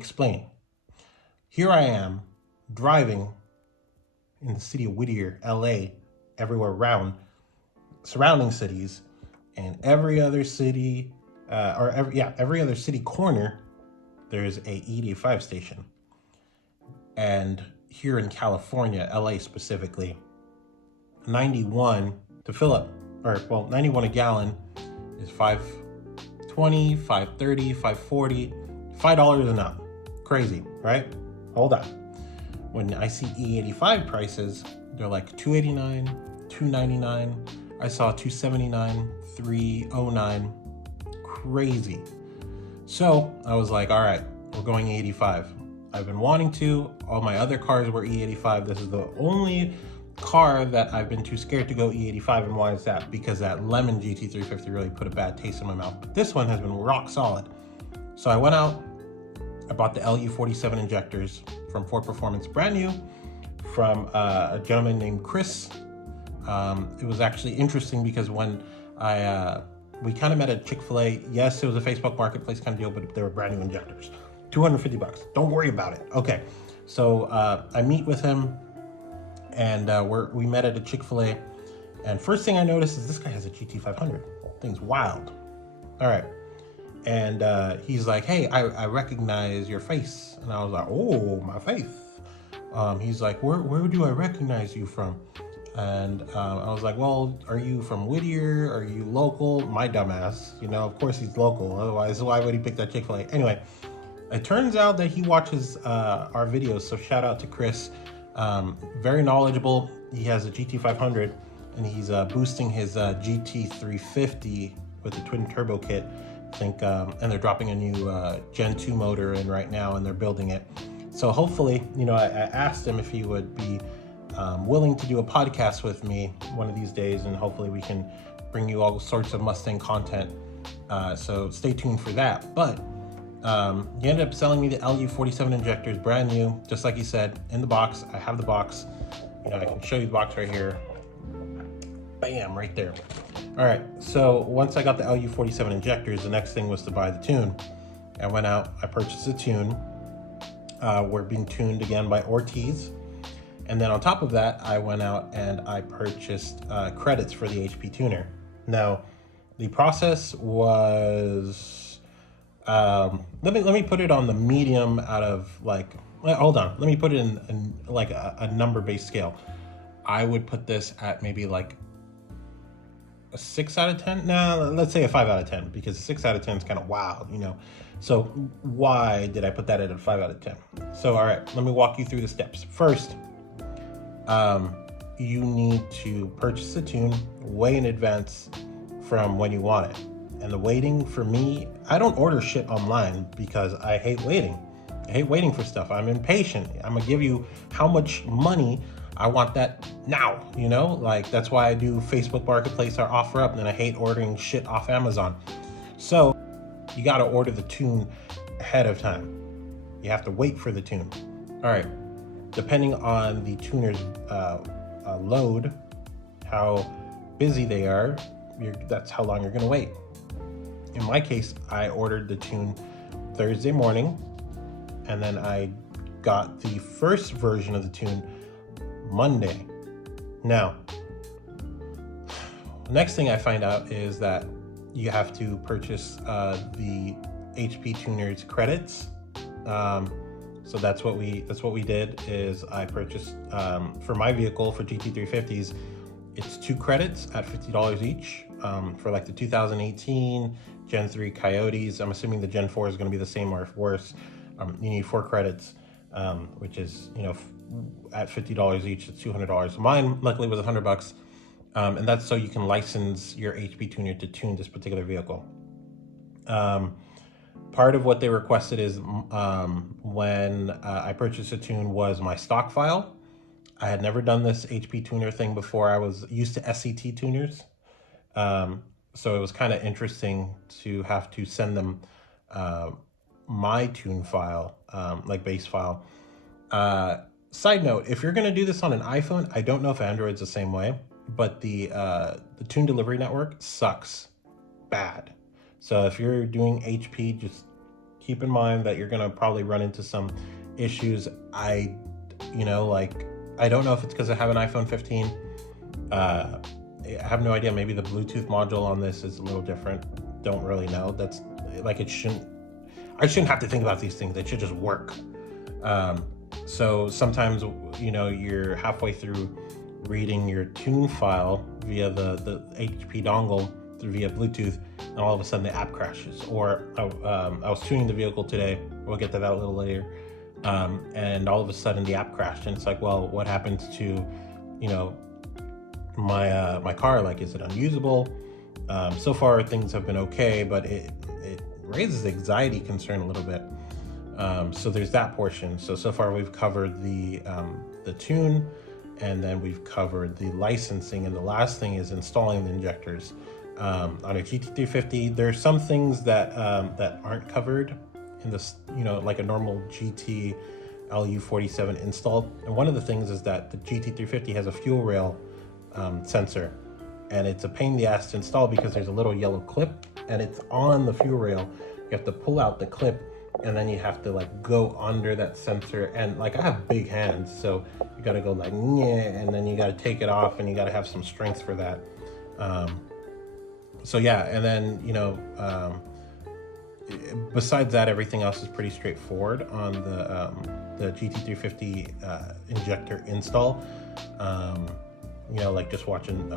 Explain. Here I am driving in the city of Whittier, LA, everywhere around, surrounding cities, and every other city, every other city corner, there's a E85 station. And here in California, LA specifically, 91 to fill up, 91 a gallon is 5.20, 5.30, 5.40, $5 and up. Crazy, right? Hold on. When I see E85 prices, they're like $2.89, $2.99. I saw $2.79, $3.09. Crazy. So I was like, all right, we're going E85. I've been wanting to. All my other cars were E85. This is the only car that I've been too scared to go E85. And why is that? Because that lemon GT350 really put a bad taste in my mouth. But this one has been rock solid. So I went out, I bought the LU47 injectors from Ford Performance, brand new, from a gentleman named Chris. It was actually interesting because when we kind of met at Chick-fil-A. Yes, it was a Facebook Marketplace kind of deal, but they were brand new injectors. $250. Don't worry about it. Okay. So I meet with him, and we met at a Chick-fil-A. And first thing I noticed is this guy has a GT500. Thing's wild. All right. And he's like, hey, I recognize your face. And I was like, oh, my face. He's like, where do I recognize you from? And I was like, well, are you from Whittier? Are you local? My dumbass, of course he's local. Otherwise, why would he pick that Chick-fil-A? Anyway, it turns out that he watches our videos. So shout out to Chris. Very knowledgeable. He has a GT500 and he's boosting his GT350 with the twin turbo kit. I think, and they're dropping a new Gen 2 motor in right now, and they're building it. So hopefully, I asked him if he would be willing to do a podcast with me one of these days, and hopefully we can bring you all sorts of Mustang content. So stay tuned for that. But he ended up selling me the LU47 injectors, brand new, just like he said, in the box. I have the box. I can show you the box right here. Bam, right there. All right, so once I got the LU47 injectors, the next thing was to buy the tune. I went out, I purchased a tune. We're being tuned again by Ortiz. And then on top of that, I went out and I purchased credits for the HP tuner. Now, the process was, let me put it on the medium out of hold on, let me put it in like a number-based scale. I would put this at maybe like a 6 out of 10. Nah, let's say a 5 out of 10, because a 6 out of 10 is kind of wild, So why did I put that at a 5 out of 10? So, all right, let me walk you through the steps. First, you need to purchase the tune way in advance from when you want it. And the waiting, for me, I don't order shit online because I hate waiting. I hate waiting for stuff. I'm impatient. I'm gonna give you how much money I want that now, that's why I do Facebook Marketplace or OfferUp, and then I hate ordering shit off Amazon. So you got to order the tune ahead of time. You have to wait for the tune. All right. Depending on the tuner's load, how busy they are, that's how long you're going to wait. In my case, I ordered the tune Thursday morning, and then I got the first version of the tune Monday. Now, the next thing I find out is that you have to purchase the HP tuners credits. So that's what we did. Is I purchased for my vehicle, for GT350s, it's 2 credits at $50 each for like the 2018 Gen 3 Coyotes. I'm assuming the Gen 4 is going to be the same or worse. You need 4 credits, which is at $50 each, it's $200. Mine luckily was $100, and that's so you can license your HP tuner to tune this particular vehicle. Part of what they requested is when I purchased a tune was my stock file. I had never done this HP tuner thing before. I was used to SCT tuners, so it was kind of interesting to have to send them my tune file, like base file. Side note, if you're going to do this on an iPhone, I don't know if Android's the same way, but the tune delivery network sucks bad. So if you're doing HP, just keep in mind that you're gonna probably run into some issues. I don't know if it's because I have an iPhone 15. I have no idea. Maybe the Bluetooth module on this is a little different. Don't really know. That's like, I shouldn't have to think about these things. It should just work. So sometimes, you're halfway through reading your tune file via the HP dongle via Bluetooth, and all of a sudden the app crashes. Or I was tuning the vehicle today. We'll get to that a little later. And all of a sudden the app crashed, and it's like, well, what happens to, my car? Like, is it unusable? So far things have been okay, but it raises anxiety concern a little bit. So there's that portion. So far we've covered the tune, and then we've covered the licensing, and the last thing is installing the injectors. On a GT350, there's some things that aren't covered in this, like a normal GT LU47 install. And one of the things is that the GT350 has a fuel rail sensor, and it's a pain in the ass to install because there's a little yellow clip and it's on the fuel rail. You have to pull out the clip, and then you have to like go under that sensor, and like, I have big hands, so you got to go like, and then you got to take it off, and you got to have some strength for that. So yeah, and then besides that, everything else is pretty straightforward on the GT350 injector install. Like just watching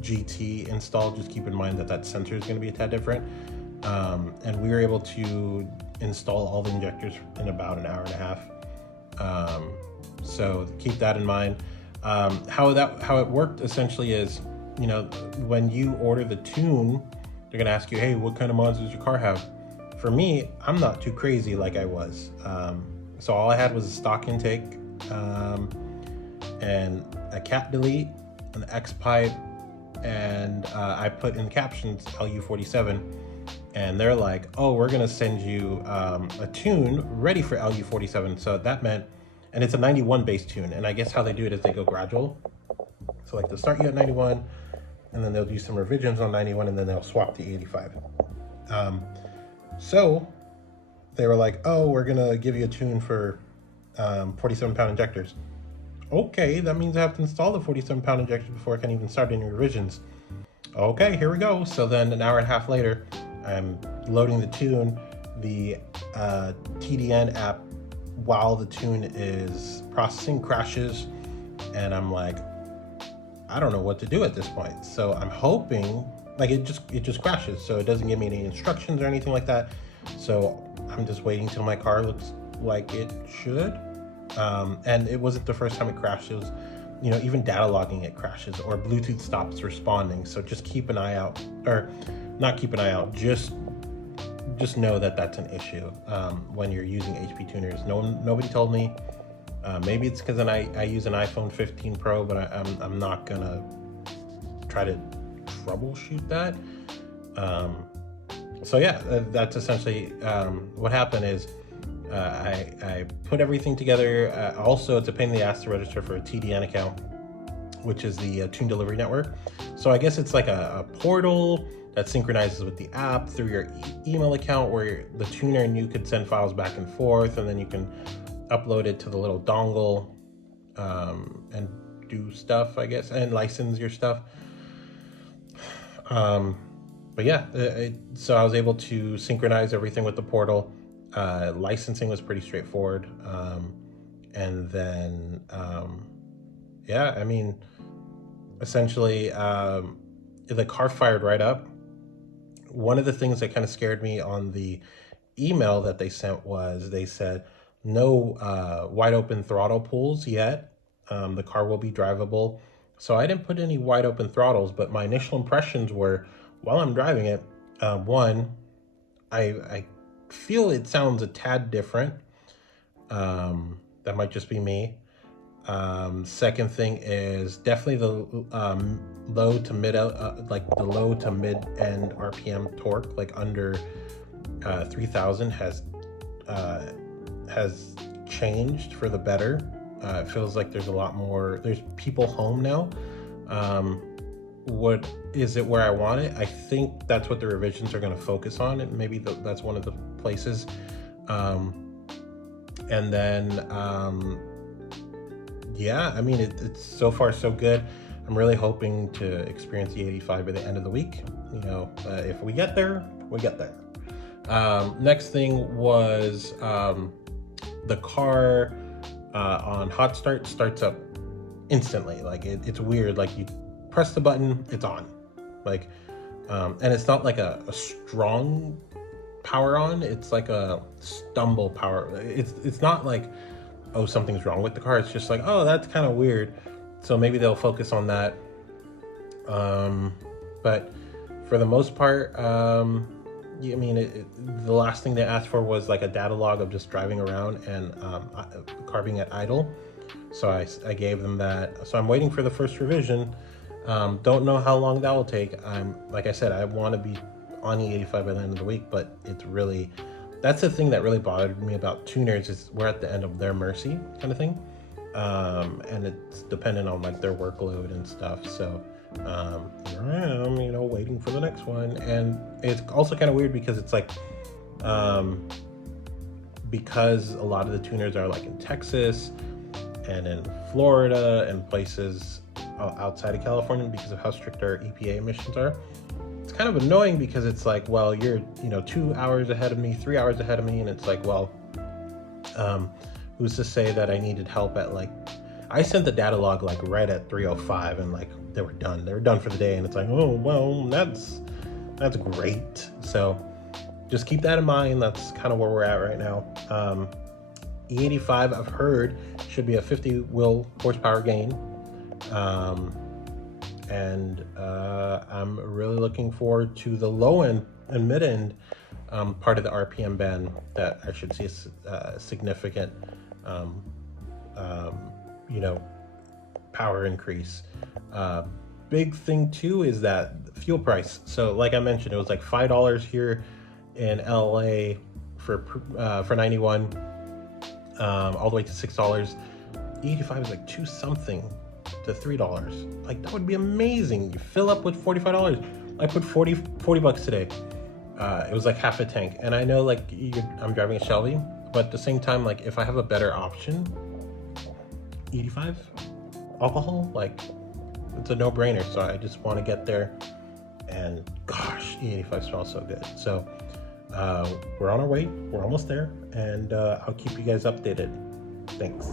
GT install, just keep in mind that sensor is going to be a tad different. And we were able to install all the injectors in about an hour and a half. So keep that in mind. How it worked essentially is, when you order the tune, they're gonna ask you, hey, what kind of mods does your car have? For me, I'm not too crazy like I was. So all I had was a stock intake, and a cat delete, an X pipe, and I put in the captions LU47, and they're like, oh, we're gonna send you a tune ready for LU47. So that meant, and it's a 91 base tune, and I guess how they do it is they go gradual. So like, they'll start you at 91, and then they'll do some revisions on 91, and then they'll swap to 85. So they were like, oh, we're gonna give you a tune for 47-pound injectors. Okay, that means I have to install the 47-pound injectors before I can even start any revisions. Okay, here we go. So then an hour and a half later, I'm loading the tune, the TDN app, while the tune is processing, crashes, and I'm like, I don't know what to do at this point. So I'm hoping, like, it just crashes, so it doesn't give me any instructions or anything like that. So I'm just waiting till my car looks like it should. And it wasn't the first time it crashed. It was, even data logging, it crashes, or Bluetooth stops responding. So just keep an eye out, or not keep an eye out, just know that that's an issue when you're using HP tuners. Nobody told me. Maybe it's because I use an iPhone 15 Pro, but I'm not gonna try to troubleshoot that. So yeah, that's essentially what happened. Is I put everything together. Also, it's a pain in the ass to register for a TDN account, which is the Tune Delivery Network. So I guess it's like a portal that synchronizes with the app through your email account, where the tuner and you could send files back and forth, and then you can upload it to the little dongle and do stuff, I guess, and license your stuff. But yeah, so I was able to synchronize everything with the portal. Licensing was pretty straightforward. And then, yeah, I mean, essentially, the car fired right up. One of the things that kind of scared me on the email that they sent was, they said, no wide open throttle pulls yet. The car will be drivable. So I didn't put any wide open throttles, but my initial impressions were, while I'm driving it, one, I feel it sounds a tad different. That might just be me. Second thing is definitely the low to mid, like the low to mid end RPM torque, like under 3000 has changed for the better. It feels like there's a lot more, there's people home now. What is it where I want it? I think that's what the revisions are going to focus on, and maybe that's one of the places. And then, yeah, I mean, it's so far so good. I'm really hoping to experience the 85 by the end of the week. You know, if we get there, we get there. Next thing was the car on hot start starts up instantly. Like it's weird. Like you press the button, it's on. Like, and it's not like a strong power on. It's like a stumble power. It's not like, oh, something's wrong with the car. It's just like, oh, that's kind of weird. So maybe they'll focus on that. But for the most part, I mean, the last thing they asked for was like a data log of just driving around and carving at idle. So I gave them that. So I'm waiting for the first revision. Don't know how long that will take. Like I said, I want to be on E85 by the end of the week, but it's really, that's the thing that really bothered me about tuners, is we're at the end of their mercy kind of thing. And it's dependent on like their workload and stuff. So here I am, you know, waiting for the next one. And it's also kind of weird because it's like, because a lot of the tuners are like in Texas and in Florida and places outside of California because of how strict our EPA emissions are. It's kind of annoying because it's like, well, you're, you know, 2 hours ahead of me, 3 hours ahead of me, and it's like, well, who's to say that I needed help at like, I sent the data log like right at 3:05 and like they were done for the day, and it's like, oh well, that's great. So just keep that in mind. That's kind of where we're at right now. E85, I've heard, should be a 50 horsepower gain. And I'm really looking forward to the low end and mid end part of the RPM band that I should see a significant, you know, power increase. Big thing too is that fuel price. So like I mentioned, it was like $5 here in LA for 91, all the way to $6. E85 is like $2 something to $3. Like that would be amazing. You fill up with $45. I put 40 bucks today. It was like half a tank. And I know like I'm driving a Shelby, but at the same time, like if I have a better option, 85 alcohol, like it's a no-brainer. So I just want to get there, and gosh, E85 smells so good. So we're on our way, we're almost there, and I'll keep you guys updated. Thanks.